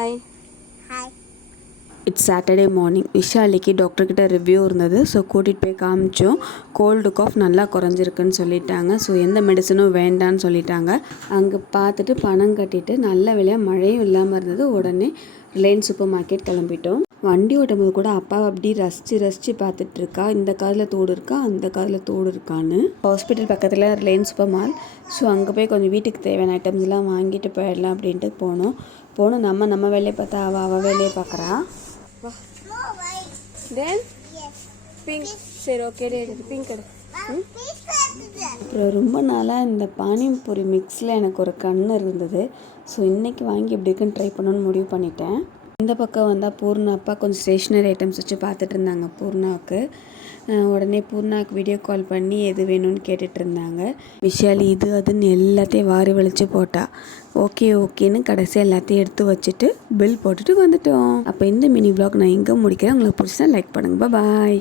Hi. Hi. It's Saturday morning. விஷாலிக்கு டாக்டர்கிட்ட review இருந்தது. ஸோ கூட்டிகிட்டு போய் காமிச்சோம். கோல்டு காஃப் நல்லா குறைஞ்சிருக்குன்னு சொல்லிட்டாங்க. ஸோ எந்த மெடிசனும் வேண்டான்னு சொல்லிட்டாங்க. அங்கே பார்த்துட்டு பணம் கட்டிட்டு நல்ல விலையாக மழையும் இல்லாமல் இருந்தது. உடனே ரிலையன்ஸ் சூப்பர் மார்க்கெட் கிளம்பிட்டோம். வண்டி ஓட்டும்போது கூட அப்பாவை அப்படி ரசித்து பார்த்துட்டு இருக்கா. இந்த காதில் தோடு இருக்கா, அந்த காதில் தோடு இருக்கான்னு. ஹாஸ்பிட்டல் பக்கத்தில் ரிலையன்ஸ் சூப்பர் மால். ஸோ அங்கே போய் கொஞ்சம் வீட்டுக்கு தேவையான ஐட்டம்ஸ்லாம் வாங்கிட்டு போயிடலாம் அப்படின்ட்டு போனோம். நம்ம வேலையை பார்த்தா அவள் வேலையை பார்க்குறா. தென் பிங்க். சரி, ஓகே, பிங்க் எடு. அப்புறம் ரொம்ப நாளாக இந்த பானிபூரி மிக்ஸில் எனக்கு ஒரு கண் இருந்தது. ஸோ இன்றைக்கி வாங்கி எப்படி இருக்குன்னு ட்ரை பண்ணணும்னு முடிவு பண்ணிட்டேன். இந்த பக்கம் வந்தால் பூர்ணா அப்பா கொஞ்சம் ஸ்டேஷ்னரி ஐட்டம்ஸ் வச்சு பார்த்துட்டு இருந்தாங்க பூர்ணாவுக்கு. உடனே பூர்ணாவுக்கு வீடியோ கால் பண்ணி எது வேணும்னு கேட்டுட்டு இருந்தாங்க. விஷாலி இது அதுன்னு எல்லாத்தையும் வாரி வலிச்சு போட்டா. ஓகேன்னு கடைசி எல்லாத்தையும் எடுத்து வச்சுட்டு பில் போட்டுட்டு வந்துட்டோம். அப்போ இந்த மினி vlog நான் எங்கே முடிக்கிறேன். உங்களுக்கு பிடிச்சா லைக் பண்ணுங்கள். பாய்.